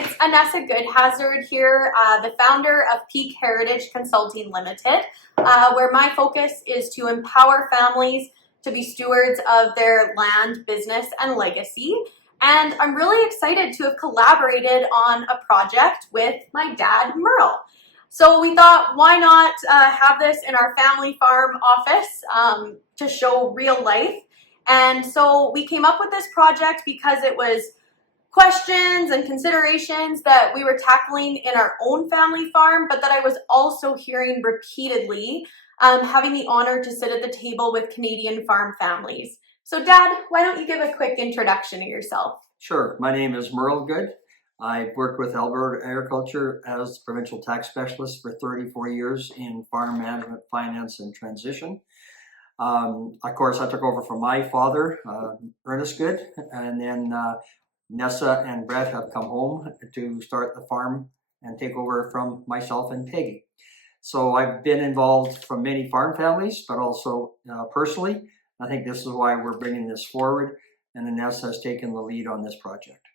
It's Anessa Goodhazard here, the founder of Peak Heritage Consulting Limited, where my focus is to empower families to be stewards of their land, business, and legacy. And I'm really excited to have collaborated on a project with my dad, Merle. So we thought, why not have this in our family farm office to show real life? And so we came up with this project because it was questions and considerations that we were tackling in our own family farm, but that I was also hearing repeatedly, having the honor to sit at the table with Canadian farm families. So Dad, why don't you give a quick introduction of yourself? Sure. My name is Merle Good. I've worked with Alberta Agriculture as provincial tax specialist for 34 years in farm management, finance, and transition. Of course, I took over from my father, Ernest Good, and then Nessa and Brett have come home to start the farm and take over from myself and Peggy. So I've been involved from many farm families, but also personally. I think this is why we're bringing this forward, and Nessa has taken the lead on this project.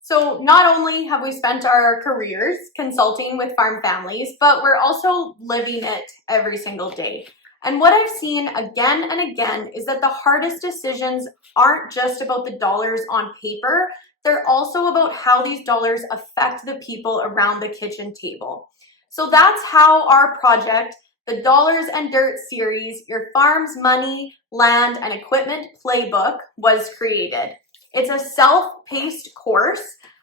So not only have we spent our careers consulting with farm families, but we're also living it every single day. And what I've seen again and again is that the hardest decisions aren't just about the dollars on paper, they're also about how these dollars affect the people around the kitchen table. So that's how our project, the Dollars and Dirt series, Your Farm's Money, Land, and Equipment Playbook, was created. It's a self-paced course.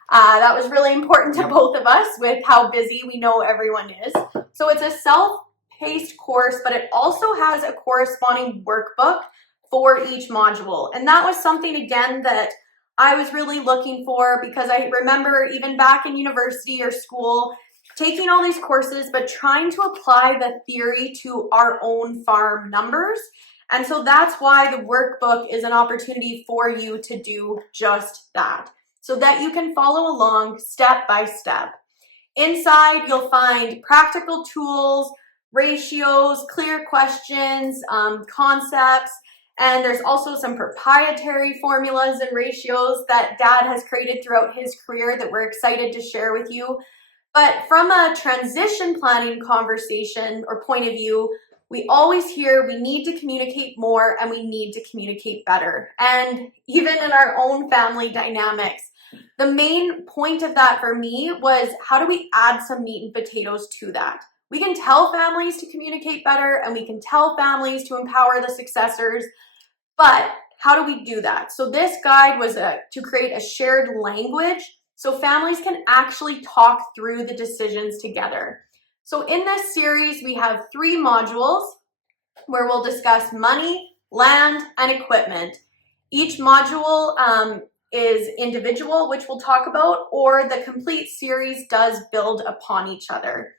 That was really important to both of us with how busy we know everyone is. So it's a self-paced course, but it also has a corresponding workbook for each module. And that was something, again, that I was really looking for, because I remember even back in university or school, taking all these courses, but trying to apply the theory to our own farm numbers. And so that's why the workbook is an opportunity for you to do just that, so that you can follow along step by step. Inside, you'll find practical tools, ratios, clear questions, concepts, and there's also some proprietary formulas and ratios that Dad has created throughout his career that we're excited to share with you. But from a transition planning conversation or point of view, we always hear we need to communicate more and we need to communicate better. And even in our own family dynamics, the main point of that for me was, how do we add some meat and potatoes to that? We can tell families to communicate better and we can tell families to empower the successors, but how do we do that? So this guide was to create a shared language so families can actually talk through the decisions together. So in this series, we have 3 modules where we'll discuss money, land, and equipment. Each module is individual, which we'll talk about, or the complete series does build upon each other.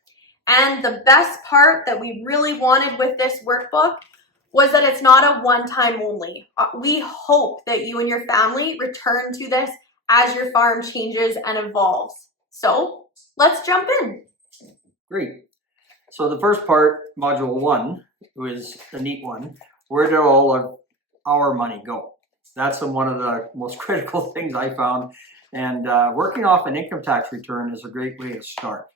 And the best part that we really wanted with this workbook was that it's not a one-time only. We hope that you and your family return to this as your farm changes and evolves. So let's jump in. Great. So the first part, module 1, was a neat one. Where did all of our money go? That's one of the most critical things I found. And working off an income tax return is a great way to start.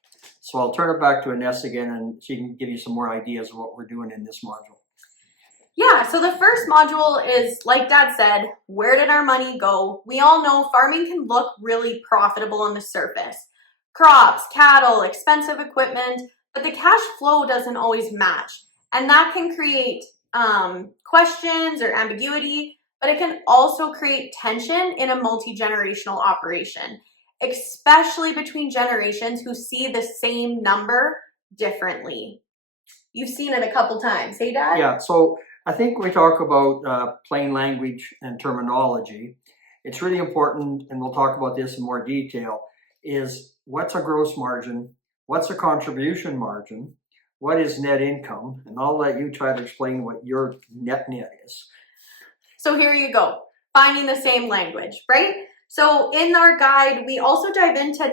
So I'll turn it back to Ines again, and she can give you some more ideas of what we're doing in this module. Yeah, so the first module is, like Dad said, where did our money go? We all know farming can look really profitable on the surface. Crops, cattle, expensive equipment, but the cash flow doesn't always match. And that can create questions or ambiguity, but it can also create tension in a multi-generational operation, especially between generations who see the same number differently. You've seen it a couple times, hey Dad? Yeah, so I think when we talk about plain language and terminology, it's really important, and we'll talk about this in more detail, is what's a gross margin, what's a contribution margin, what is net income, and I'll let you try to explain what your net is. So here you go, finding the same language, right? So in our guide, we also dive into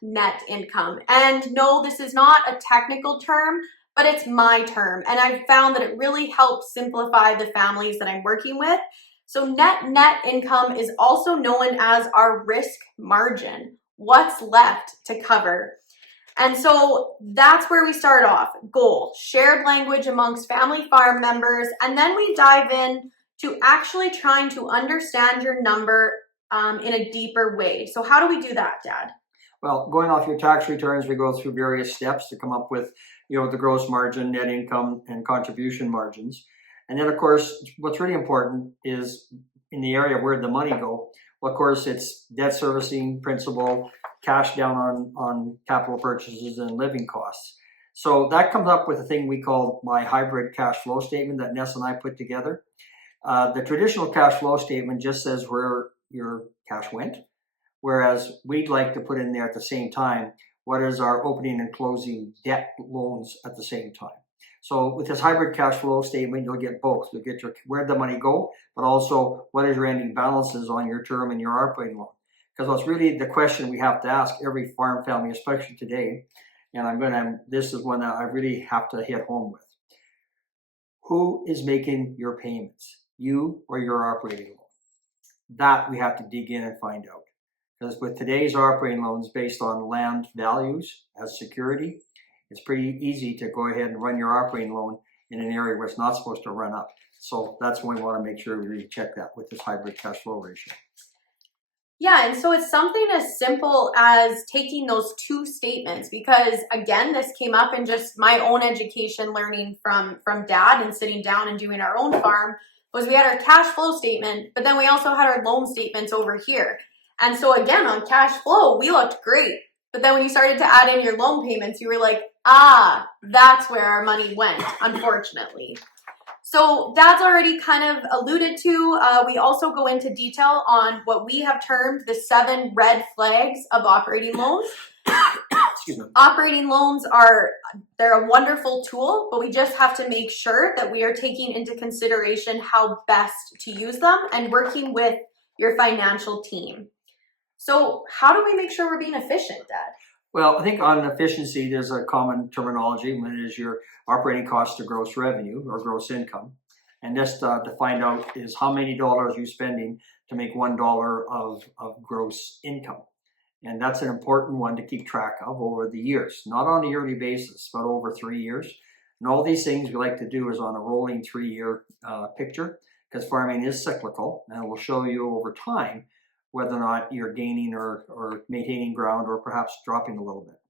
net income. And no, this is not a technical term, but it's my term. And I've found that it really helps simplify the families that I'm working with. So net income is also known as our risk margin, what's left to cover. And so that's where we start off. Goal, shared language amongst family farm members, and then we dive in to actually trying to understand your number in a deeper way. So how do we do that, Dad? Well, going off your tax returns, we go through various steps to come up with, the gross margin, net income, and contribution margins. And then, of course, what's really important is in the area of where the money go. Well, of course, it's debt servicing, principal, cash down on capital purchases, and living costs. So that comes up with a thing we call my hybrid cash flow statement that Ness and I put together. The traditional cash flow statement just says where your cash went, whereas we'd like to put in there at the same time what is our opening and closing debt loans at the same time. So with this hybrid cash flow statement, you'll get both. You'll get where'd the money go, but also what is your ending balances on your term and your operating loan. Because that's really the question we have to ask every farm family, especially today. And this is one that I really have to hit home with. Who is making your payments? You or your operating loan? That we have to dig in and find out. Because with today's operating loans based on land values as security, it's pretty easy to go ahead and run your operating loan in an area where it's not supposed to run up. So that's when we want to make sure we really check that with this hybrid cash flow ratio. Yeah, and so it's something as simple as taking those two statements, because again, this came up in just my own education learning from Dad and sitting down and doing our own farm, was we had our cash flow statement, but then we also had our loan statements over here. And so again, on cash flow, we looked great. But then when you started to add in your loan payments, you were like, that's where our money went, unfortunately. So Dad's already kind of alluded to. We also go into detail on what we have termed the 7 red flags of operating loans. Excuse me. Operating loans they're a wonderful tool, but we just have to make sure that we are taking into consideration how best to use them and working with your financial team. So how do we make sure we're being efficient, Dad? Well, I think on efficiency, there's a common terminology when it is your operating cost to gross revenue or gross income. And this to find out is how many dollars you're spending to make $1 of gross income. And that's an important one to keep track of over the years, not on a yearly basis, but over 3 years. And all these things we like to do is on a rolling 3-year picture, because farming is cyclical, and it will show you over time whether or not you're gaining or maintaining ground or perhaps dropping a little bit.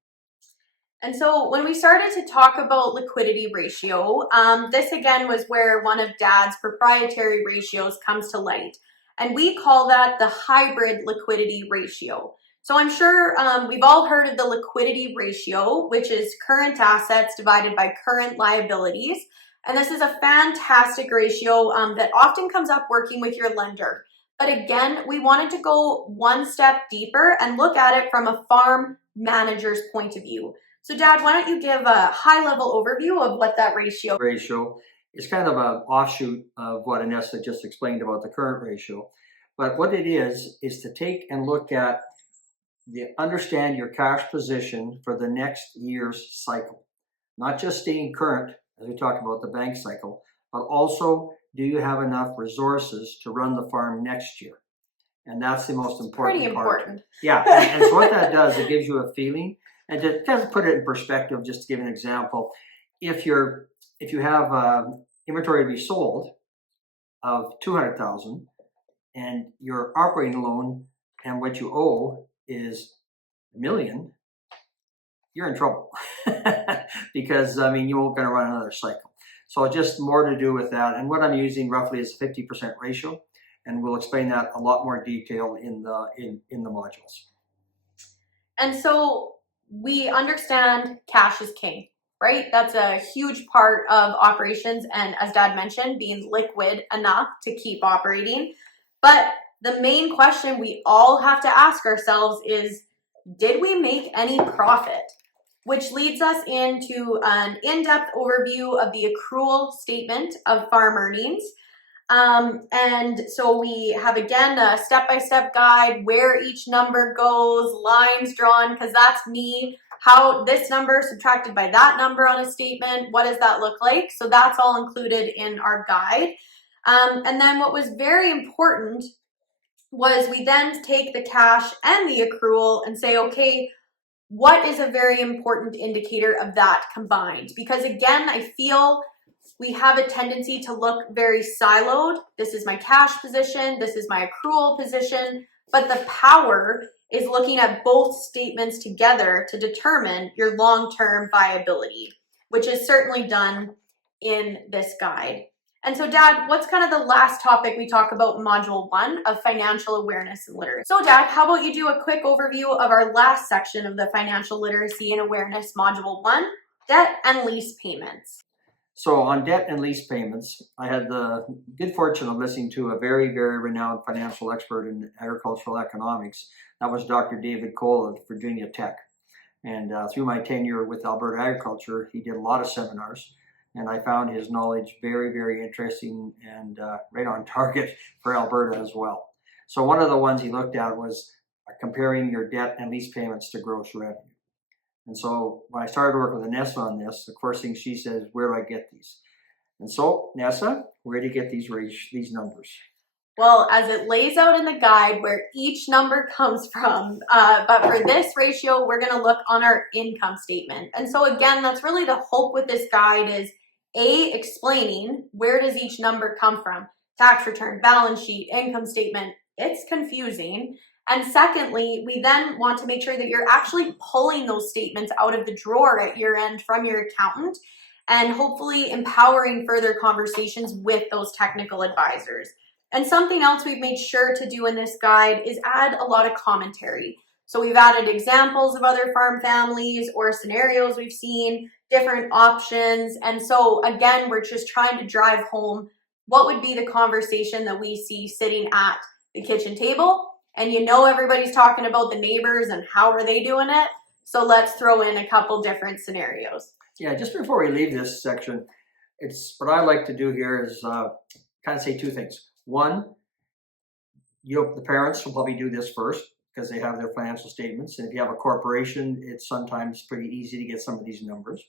And so when we started to talk about liquidity ratio, this again was where one of Dad's proprietary ratios comes to light. And we call that the hybrid liquidity ratio. So I'm sure we've all heard of the liquidity ratio, which is current assets divided by current liabilities. And this is a fantastic ratio that often comes up working with your lender. But again, we wanted to go one step deeper and look at it from a farm manager's point of view. So Dad, why don't you give a high-level overview of what that ratio is kind of an offshoot of what Anessa just explained about the current ratio. But what it is to take and look at understand your cash position for the next year's cycle. Not just staying current, as we talk about the bank cycle, but also do you have enough resources to run the farm next year? And that's the most important Pretty important. Yeah, and so what that does, it gives you a feeling. And to kind of put it in perspective, just to give an example, if you have inventory to be sold of $200,000 and your operating loan and what you owe is $1 million, you're in trouble because you won't going to run another cycle. So just more to do with that. And what I'm using roughly is a 50% ratio, and we'll explain that a lot more detail in the modules. And so we understand cash is king, right? That's a huge part of operations, and as Dad mentioned, being liquid enough to keep operating. But the main question we all have to ask ourselves is, did we make any profit? Which leads us into an in-depth overview of the accrual statement of farm earnings. And so we have, again, a step-by-step guide where each number goes, lines drawn, because that's me, how this number subtracted by that number on a statement, what does that look like? So that's all included in our guide. And then what was very important was we then take the cash and the accrual and say, okay, what is a very important indicator of that combined? Because again, I feel we have a tendency to look very siloed. This is my cash position, this is my accrual position, but the power is looking at both statements together to determine your long-term viability, which is certainly done in this guide. And so, Dad, what's kind of the last topic we talk about in Module 1 of financial awareness and literacy? So, Dad, how about you do a quick overview of our last section of the financial literacy and awareness Module 1, debt and lease payments? So on debt and lease payments, I had the good fortune of listening to a very, very renowned financial expert in agricultural economics. That was Dr. David Cole of Virginia Tech. And through my tenure with Alberta Agriculture, he did a lot of seminars. And I found his knowledge very, very interesting and right on target for Alberta as well. So one of the ones he looked at was comparing your debt and lease payments to gross revenue. And so when I started working with Nessa on this, the first thing she said is, where do I get these? And so, Nessa, where do you get these numbers? Well, as it lays out in the guide where each number comes from, but for this ratio, we're going to look on our income statement. And so again, that's really the hope with this guide is explaining where does each number come from? Tax return, balance sheet, income statement. It's confusing. And secondly, we then want to make sure that you're actually pulling those statements out of the drawer at year end from your accountant and hopefully empowering further conversations with those technical advisors. And something else we've made sure to do in this guide is add a lot of commentary. So we've added examples of other farm families or scenarios we've seen, different options. And so again, we're just trying to drive home what would be the conversation that we see sitting at the kitchen table. And you know everybody's talking about the neighbors and how are they doing it. So let's throw in a couple different scenarios. Yeah, just before we leave this section, it's what I like to do here is kind of say two things. One, the parents will probably do this first because they have their financial statements. And if you have a corporation, it's sometimes pretty easy to get some of these numbers.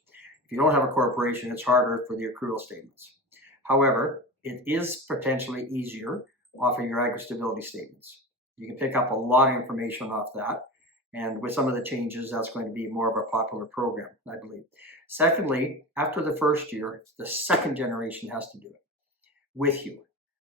If you don't have a corporation, it's harder for the accrual statements. However, it is potentially easier off of your agri-stability statements. You can pick up a lot of information off that. And with some of the changes, that's going to be more of a popular program, I believe. Secondly, after the first year, the second generation has to do it with you,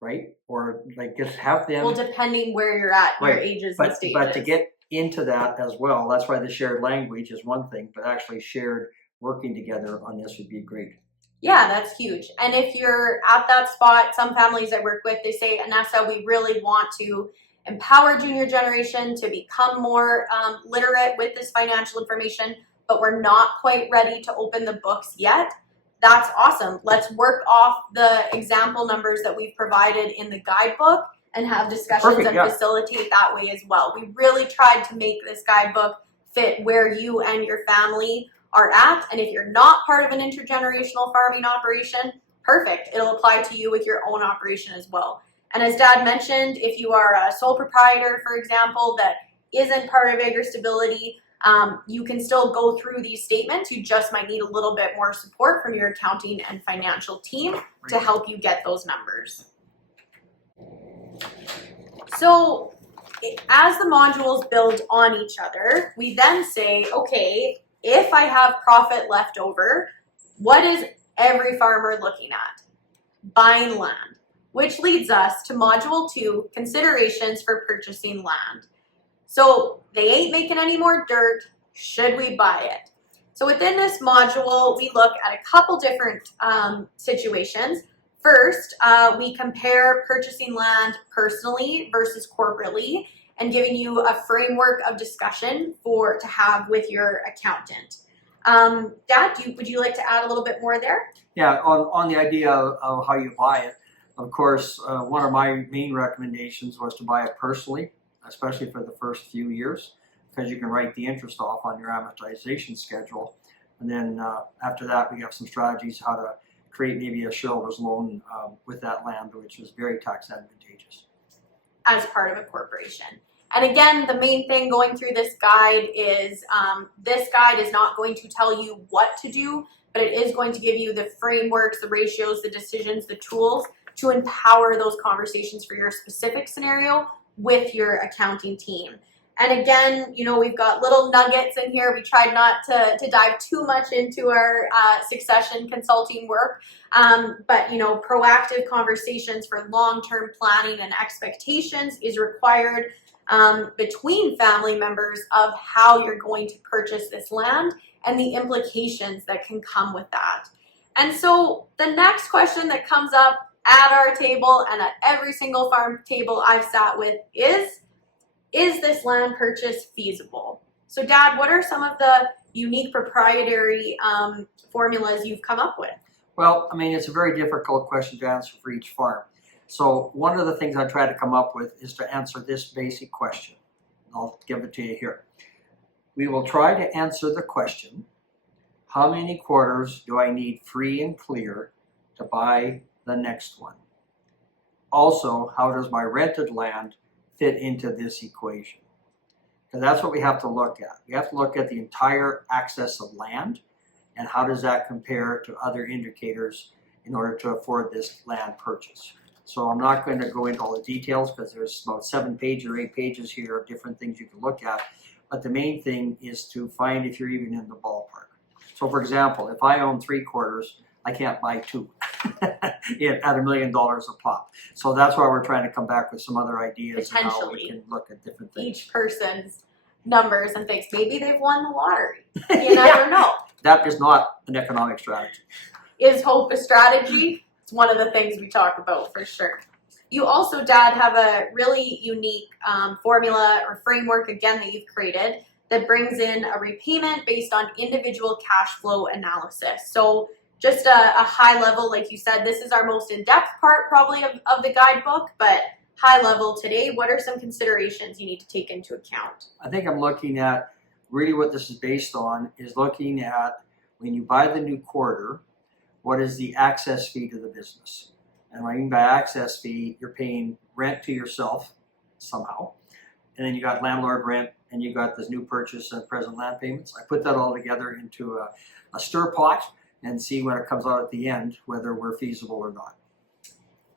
right? Or like just have them. Well, depending where you're at, your ages and stages. But to get into that as well, that's why the shared language is one thing, but actually shared working together on this would be great. Yeah, that's huge. And if you're at that spot, some families I work with, they say, Anessa, we really want to empower junior generation to become more literate with this financial information, but we're not quite ready to open the books yet. That's awesome. Let's work off the example numbers that we've provided in the guidebook and have discussions facilitate that way as well. We really tried to make this guidebook fit where you and your family are at. And if you're not part of an intergenerational farming operation, perfect. It'll apply to you with your own operation as well. And as Dad mentioned, if you are a sole proprietor, for example, that isn't part of agri-stability, you can still go through these statements. You just might need a little bit more support from your accounting and financial team to help you get those numbers. So as the modules build on each other, we then say, okay, if I have profit left over, what is every farmer looking at? Buying land, which leads us to Module 2, considerations for purchasing land. So they ain't making any more dirt. Should we buy it? So within this module, we look at a couple different situations. First, we compare purchasing land personally versus corporately and giving you a framework of discussion to have with your accountant. Dad, would you like to add a little bit more there? Yeah, on the idea of how you buy it, of course, one of my main recommendations was to buy it personally, especially for the first few years, because you can write the interest off on your amortization schedule. And then after that, we have some strategies how to create maybe a shareholder's loan with that land, which is very tax advantageous. As part of a corporation. And again, the main thing going through this guide is not going to tell you what to do, but it is going to give you the frameworks, the ratios, the decisions, the tools to empower those conversations for your specific scenario with your accounting team. And again, you know, we've got little nuggets in here. We tried not to dive too much into our succession consulting work, but you know, proactive conversations for long-term planning and expectations is required between family members of how you're going to purchase this land and the implications that can come with that. And so the next question that comes up at our table and at every single farm table I've sat with is this land purchase feasible? So Dad, what are some of the unique proprietary formulas you've come up with? Well, I mean, it's a very difficult question to answer for each farm. So one of the things I try to come up with is to answer this basic question. I'll give it to you here. We will try to answer the question, how many quarters do I need free and clear to buy the next one? Also, how does my rented land fit into this equation? Because that's what we have to look at. We have to look at the entire access of land and how does that compare to other indicators in order to afford this land purchase. So I'm not going to go into all the details because there's about 7 pages or 8 pages here of different things you can look at. But the main thing is to find if you're even in the ballpark. So for example, if I own 3 quarters, I can't buy 2 at $1 million a pop. So that's why we're trying to come back with some other ideas and how we can look at different things. Each person's numbers and things. Maybe they've won the lottery. You never know. That is not an economic strategy. Is hope a strategy? It's one of the things we talk about for sure. You also, Dad, have a really unique formula or framework, again, that you've created that brings in a repayment based on individual cash flow analysis. So just a high level, like you said, this is our most in-depth part probably of the guidebook, but high level today, what are some considerations you need to take into account? I think I'm looking at, really what this is based on is looking at when you buy the new quarter, what is the access fee to the business? And when you mean by access fee, you're paying rent to yourself somehow. And then you got landlord rent and you got this new purchase and present land payments. I put that all together into a stir pot and see when it comes out at the end, whether we're feasible or not.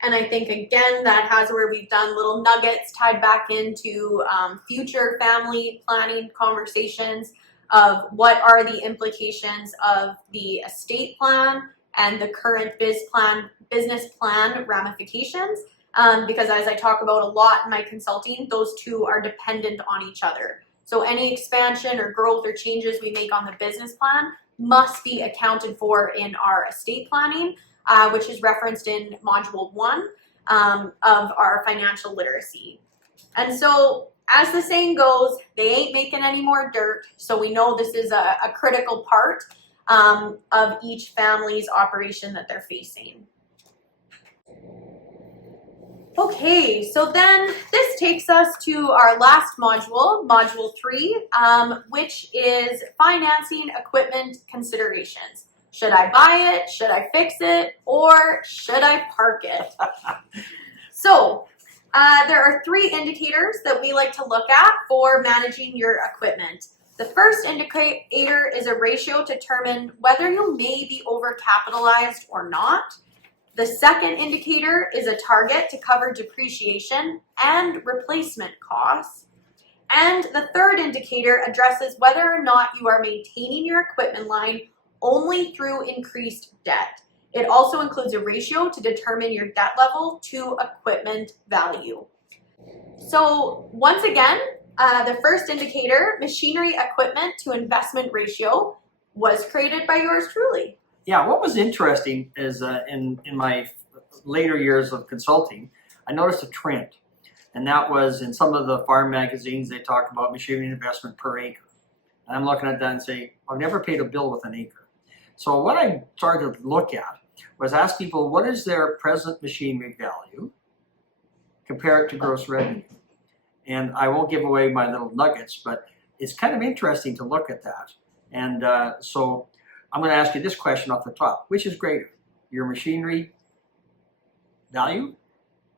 And I think, again, that has where we've done little nuggets tied back into future family planning conversations of what are the implications of the estate plan and the current business plan ramifications. Because as I talk about a lot in my consulting, those two are dependent on each other. So any expansion or growth or changes we make on the business plan must be accounted for in our estate planning, which is referenced in Module 1 of our financial literacy. And so, as the saying goes, they ain't making any more dirt, so we know this is a critical part of each family's operation that they're facing. Okay, so then this takes us to our last module, Module 3, which is financing equipment considerations. Should I buy it? Should I fix it? Or should I park it? So there are 3 indicators that we like to look at for managing your equipment. The first indicator is a ratio to determine whether you may be overcapitalized or not. The second indicator is a target to cover depreciation and replacement costs. And the third indicator addresses whether or not you are maintaining your equipment line only through increased debt. It also includes a ratio to determine your debt level to equipment value. So once again, the first indicator, machinery equipment to investment ratio, was created by yours truly. Yeah, what was interesting is in my later years of consulting, I noticed a trend. And that was in some of the farm magazines, they talk about machinery investment per acre. And I'm looking at that and say, I've never paid a bill with an acre. So what I started to look at was ask people, what is their present machinery value? Compare it to gross revenue. And I won't give away my little nuggets, but it's kind of interesting to look at that. And so I'm going to ask you this question off the top. Which is greater, your machinery value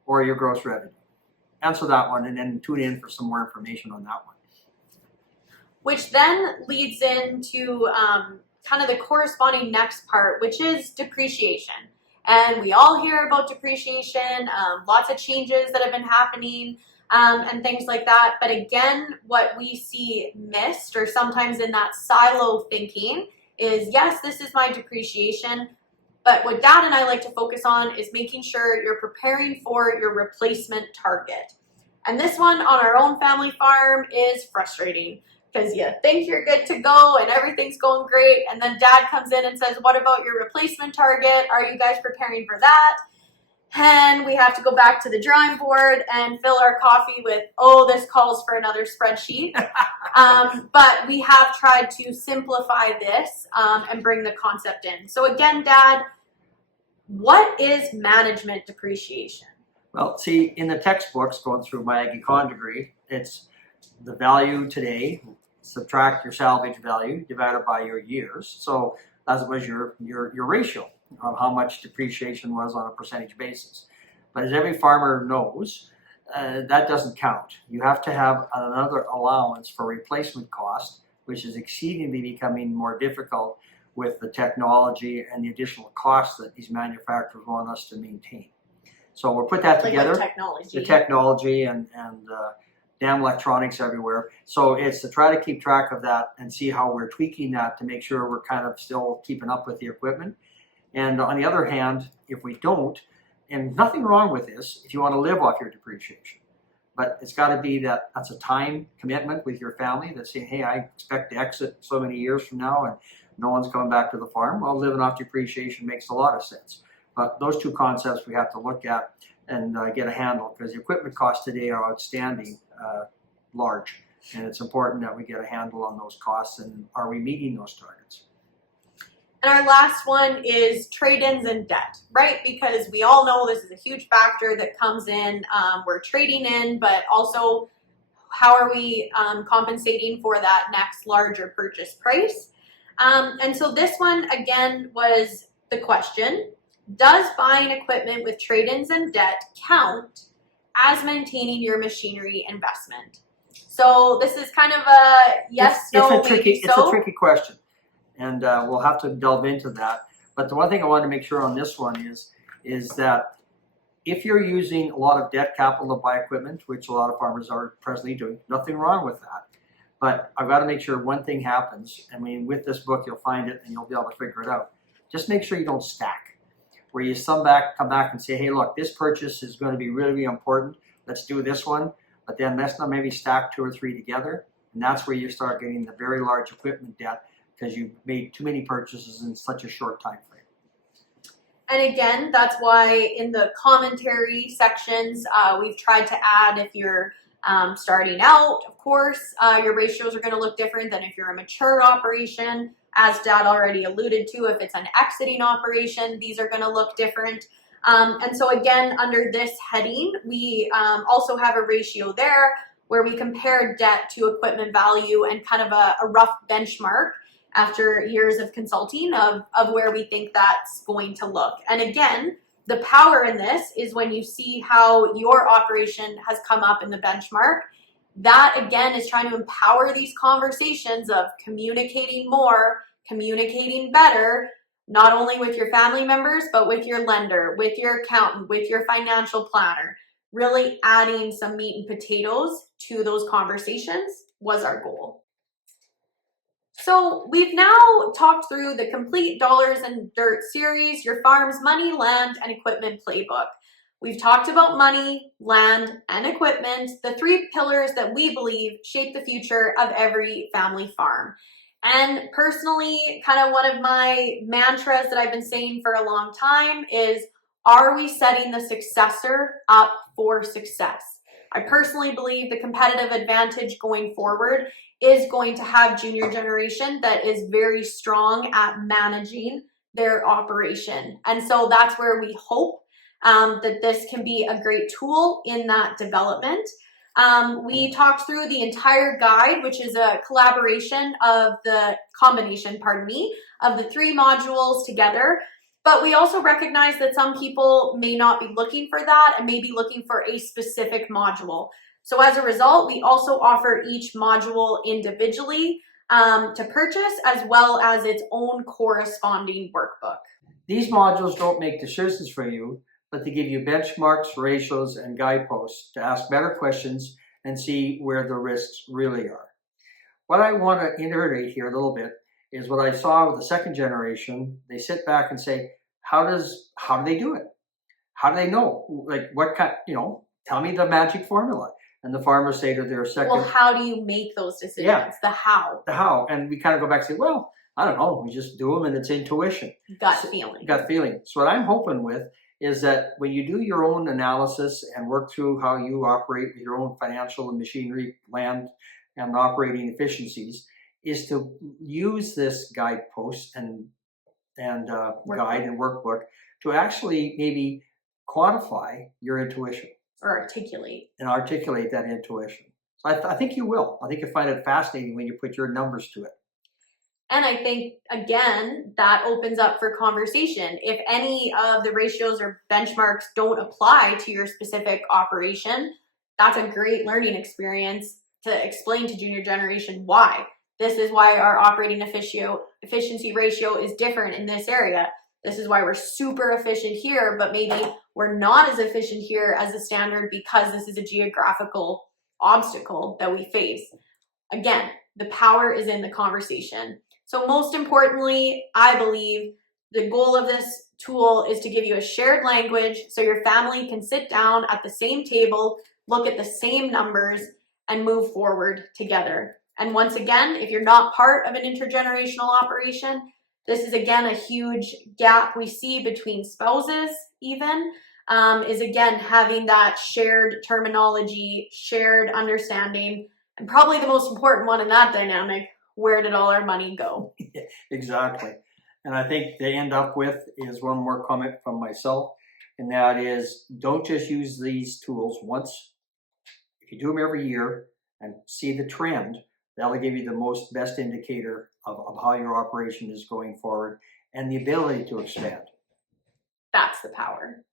or your gross revenue? Answer that one and then tune in for some more information on that one. Which then leads into kind of the corresponding next part, which is depreciation. And we all hear about depreciation, lots of changes that have been happening, and things like that. But again, what we see missed or sometimes in that silo thinking is, yes, this is my depreciation, but what Dad and I like to focus on is making sure you're preparing for your replacement target. And this one on our own family farm is frustrating because you think you're good to go and everything's going great, and then Dad comes in and says, what about your replacement target? Are you guys preparing for that? And we have to go back to the drawing board and fill our coffee with, oh, this calls for another spreadsheet. But we have tried to simplify this and bring the concept in. So again, Dad, what is management depreciation? Well, see, in the textbooks going through my ag econ degree, it's the value today, subtract your salvage value, divided by your years. So that was your ratio of how much depreciation was on a percentage basis. But as every farmer knows, that doesn't count. You have to have another allowance for replacement cost, which is exceedingly becoming more difficult with the technology and the additional costs that these manufacturers want us to maintain. So we'll put that together. Like technology. The technology and damn electronics everywhere. So it's to try to keep track of that and see how we're tweaking that to make sure we're kind of still keeping up with the equipment. And on the other hand, if we don't, and nothing wrong with this, if you want to live off your depreciation, but it's got to be that's a time commitment with your family that's saying, hey, I expect to exit so many years from now and no one's coming back to the farm. Well, living off depreciation makes a lot of sense. But those two concepts we have to look at and get a handle, because the equipment costs today are outstanding, large, and it's important that we get a handle on those costs and are we meeting those targets. And our last one is trade-ins and debt, right? Because we all know this is a huge factor that comes in. We're trading in, but also how are we compensating for that next larger purchase price? And so this one, again, was the question: does buying equipment with trade-ins and debt count as maintaining your machinery investment? So this is kind of a yes, no, It's a tricky question, and we'll have to delve into that. But the one thing I want to make sure on this one is that if you're using a lot of debt capital to buy equipment, which a lot of farmers are presently doing, nothing wrong with that. But I've got to make sure one thing happens. I mean, with this book, you'll find it and you'll be able to figure it out. Just make sure you don't stack, where you come back and say, hey, look, this purchase is going to be really, really important. Let's do this one. But then let's not maybe stack two or three together. And that's where you start getting the very large equipment debt because you made too many purchases in such a short time frame. And again, that's why in the commentary sections, we've tried to add, if you're starting out, of course, your ratios are going to look different than if you're a mature operation. As Dad already alluded to, if it's an exiting operation, these are going to look different. And so again, under this heading, we also have a ratio there where we compare debt to equipment value and kind of a rough benchmark after years of consulting of where we think that's going to look. And again, the power in this is when you see how your operation has come up in the benchmark. That again is trying to empower these conversations of communicating more, communicating better, not only with your family members, but with your lender, with your accountant, with your financial planner. Really adding some meat and potatoes to those conversations was our goal. So we've now talked through the complete Dollars and Dirt series, your farm's money, land, and equipment playbook. We've talked about money, land, and equipment, the three pillars that we believe shape the future of every family farm. And personally, kind of one of my mantras that I've been saying for a long time is, are we setting the successor up for success? I personally believe the competitive advantage going forward is going to have junior generation that is very strong at managing their operation. And so that's where we hope that this can be a great tool in that development. We talked through the entire guide, which is a combination of the three modules together. But we also recognize that some people may not be looking for that and may be looking for a specific module. So as a result, we also offer each module individually to purchase, as well as its own corresponding workbook. These modules don't make decisions for you, but they give you benchmarks, ratios, and guideposts to ask better questions and see where the risks really are. What I want to iterate here a little bit is what I saw with the second generation. They sit back and say, how do they do it? How do they know? Like what kind, tell me the magic formula. And the farmers say to their second. Well, how do you make those decisions? Yeah. The how. The how. And we kind of go back and say, well, I don't know. We just do them and it's intuition. Gut feeling. Gut feeling. So what I'm hoping with is that when you do your own analysis and work through how you operate with your own financial and machinery, land, and operating efficiencies, is to use this guidepost and guide and workbook to actually maybe quantify your intuition. Or articulate. And articulate that intuition. So I think you will. I think you'll find it fascinating when you put your numbers to it. And I think, again, that opens up for conversation. If any of the ratios or benchmarks don't apply to your specific operation, that's a great learning experience to explain to junior generation why. This is why our operating efficiency ratio is different in this area. This is why we're super efficient here, but maybe we're not as efficient here as the standard because this is a geographical obstacle that we face. Again, the power is in the conversation. So most importantly, I believe the goal of this tool is to give you a shared language so your family can sit down at the same table, look at the same numbers, and move forward together. And once again, if you're not part of an intergenerational operation, this is again a huge gap we see between spouses even, is again having that shared terminology, shared understanding, and probably the most important one in that dynamic, where did all our money go? Exactly. And I think they end up with is one more comment from myself, and that is don't just use these tools once. If you do them every year and see the trend, that'll give you the best indicator of how your operation is going forward and the ability to expand. That's the power.